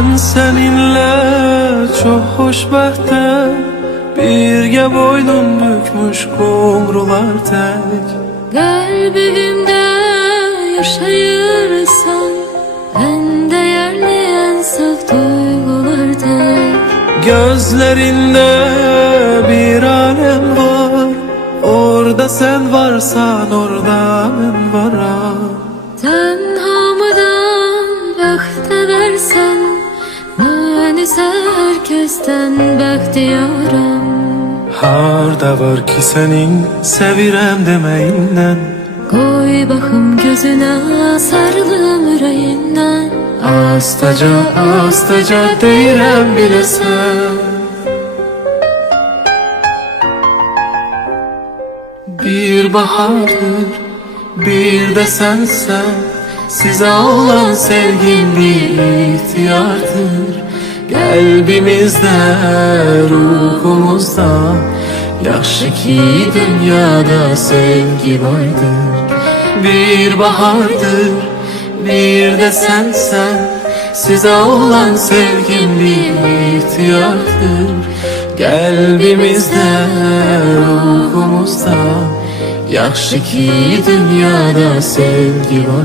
Ben seninle çok hoşbəxtəm, birgə boynum bükmüş qumrular tək. Kalbimde yaşayırsan, en değerli en saf duygular tek. Gözlerinde bir alem var, orada sen varsan orada ben varım. Tenhamıdan bəxtə versən, mən isə hər kəsdən bəxtiyaram. Harda var ki senin sevirəm demeyindən, Qoy baxım gözünə, sarılım ürəyindən. astaca astaca deyirəm biləsən. Bir bahardır, bir de sensen, size olan sevgim bir ihtiyardır. Kalbimizde, ruhumuzda, yaxşı ki dünyada sevgi vardır. Bir bahardır, bir de sensen, size olan sevgim bir ihtiyardır. Kalbimizde, ruhumuzda, yaxşı ki dünyada sevgi var.